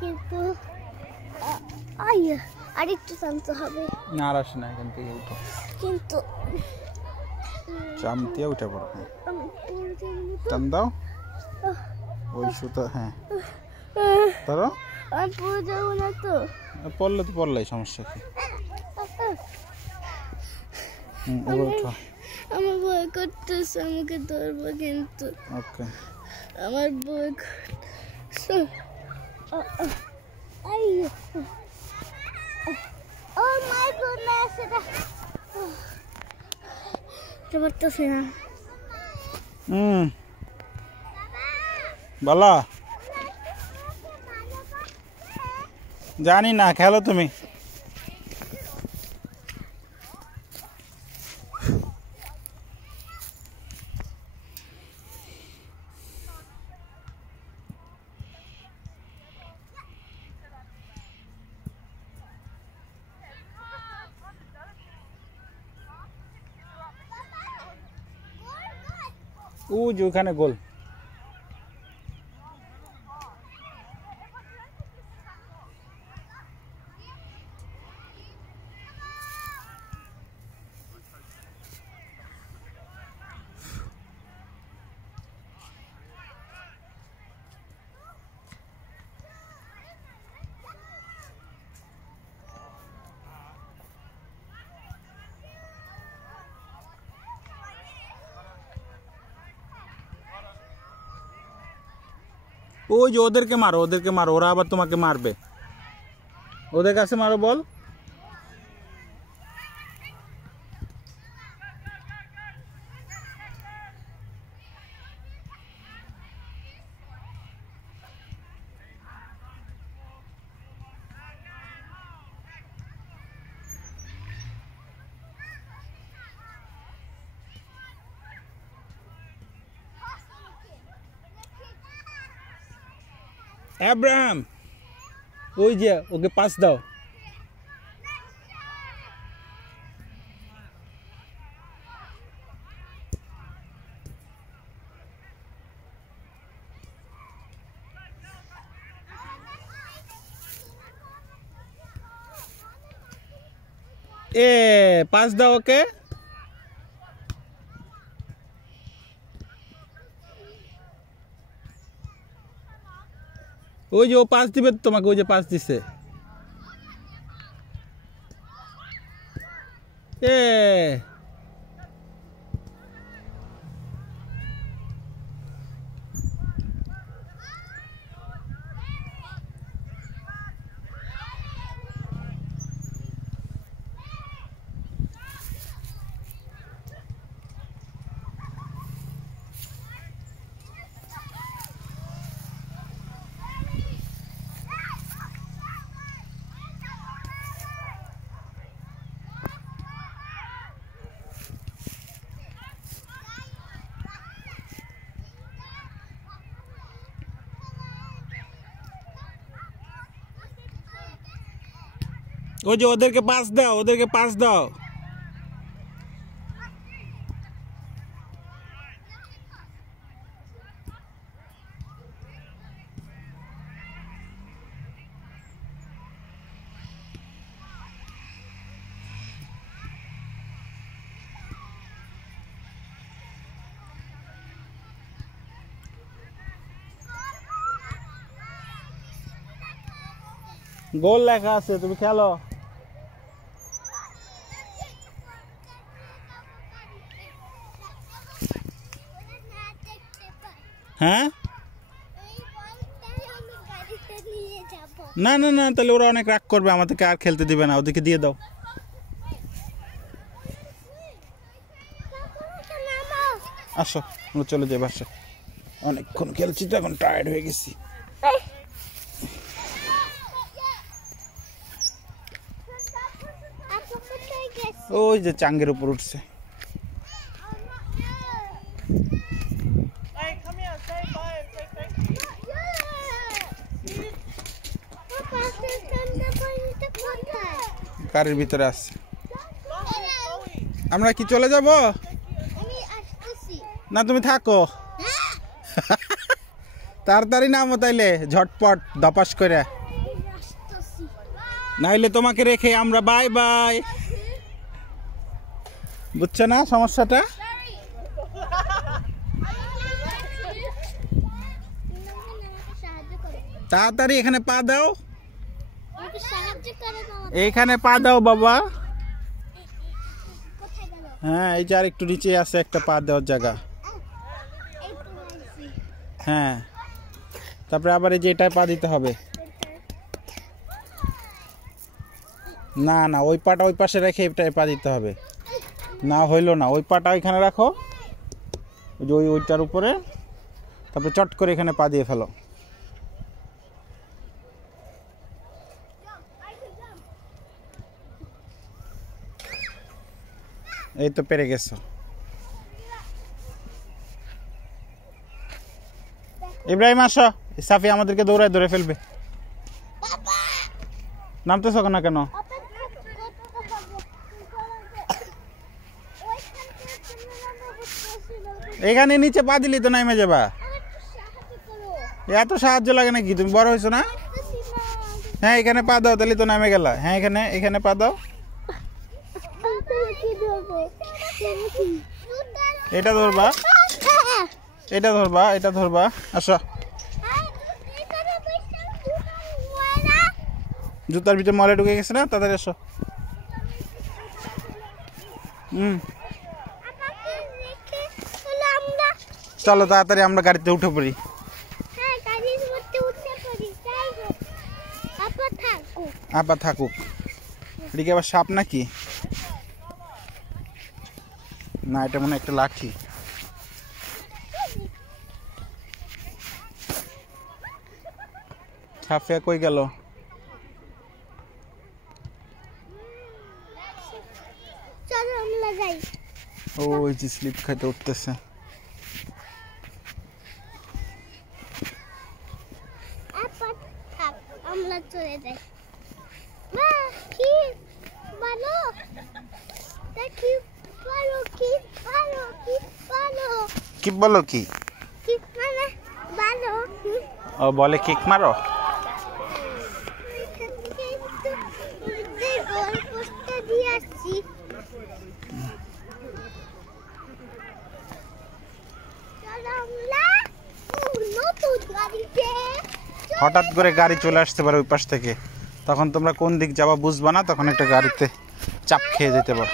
কিন্তু আরেকটু টানতে হবে না আর আসে না এখান থেকে উঠো কিন্তু চামতিয়া উঠে পড়ো টান দাও ওই সুতো হ্যাঁ ধরো আমি পুরো যাবো না তো পড়লে তো পড়লাই সমস্যা কি উঠো আমার ভয় করতেছে আমাকে ধরবো কিন্তু ওকে আমার ভয় করতেছে ও মাই গুডনেস এটা পারতেছি না বালা জানি না খেলো তুমি ও যে ওখানে গোল ওই যে ওদেরকে মারো ওরা আবার তোমাকে মারবে ওদের কাছে মারো বল আব্রাহাম ওই যে ওকে পাস দাও পাস দাও ওকে ওই যে ও পাস দিবে তোমাকে ওই যে পাস দিছে ওই যে ওদেরকে পাস দাও গোল লেখা আছে তুমি খেলো হ্যাঁ না না না তাহলে ওরা অনেক রাগ করবে আমাদেরকে আর খেলতে দিবে না ওদেরকে দিয়ে দাও আসো আমরা চলে যাই বাসা অনেকক্ষণ খেলছি তো এখন টায়ার্ড হয়ে গেছি ওই যে চাঙ্গের উপর উঠছে গাড়ির ভিতরে আসছে আমরা কি চলে যাব না তুমি থাকো, তাড়াতাড়ি নামো তাইলে ঝটপট দপাস করে, নাইলে তোমাকে রেখে আমরা বাই বাই। বুঝছো না সমস্যাটা? তাড়াতাড়ি এখানে পা দাও, এইখানে পা দাও বাবা। হ্যাঁ এই যে আর একটু নিচে আছে একটা পা দেওয়ার জায়গা। হ্যাঁ তারপরে আবার এই যে এটায় পা দিতে হবে। না না ওই পাটা ওই পাশে রেখে এটায় পা দিতে হবে। না হইলো না, ওই পাটা ওইখানে রাখো, ওই যে ওইটার উপরে, তারপরে চট করে এখানে পা দিয়ে ফেলো। এই তো পেরে গেছো। ইব্রাহিম আসো, সাফি আমাদেরকে দৌড়ায় ধরে ফেলবে। নামতেছ না কেন? এখানে নিচে পা দিলি তো নামে যাবা। এত সাহায্য লাগে নাকি? তুমি বড় হয়েছো না? হ্যাঁ এখানে পা দাও, তাহলে তো নামে গেলা। হ্যাঁ এখানে এখানে পা দাও। এটা ধরবা, এটা ধরবা, এটা ধরবা। আসো, জুতার ভিতরে ময়লা ঢুকে গেছে না, তাড়াতাড়ি আসো। চলো তাড়াতাড়ি আমরা গাড়িতে উঠে পড়ি। আপা থাকুক। এদিকে আবার সাপ নাকি? না এটা মনে হয় একটা লাঠি। সাফিয়া কই গেল? ওই যে স্লিপ খাইতে উঠতেছে। আমরা চলে যাই। কি ভালো, দেখি ভালো, কি ভালো, কি ভালো, কি বলো? কি কি মানে ভালো? ও বলে কিক মারো। হঠাৎ করে গাড়ি চলে আসতে পারে ওই পাশ থেকে, তখন তোমরা কোন দিক যাবা বুঝবা না, তখন একটা গাড়িতে চাপ খেয়ে যেতে পারো।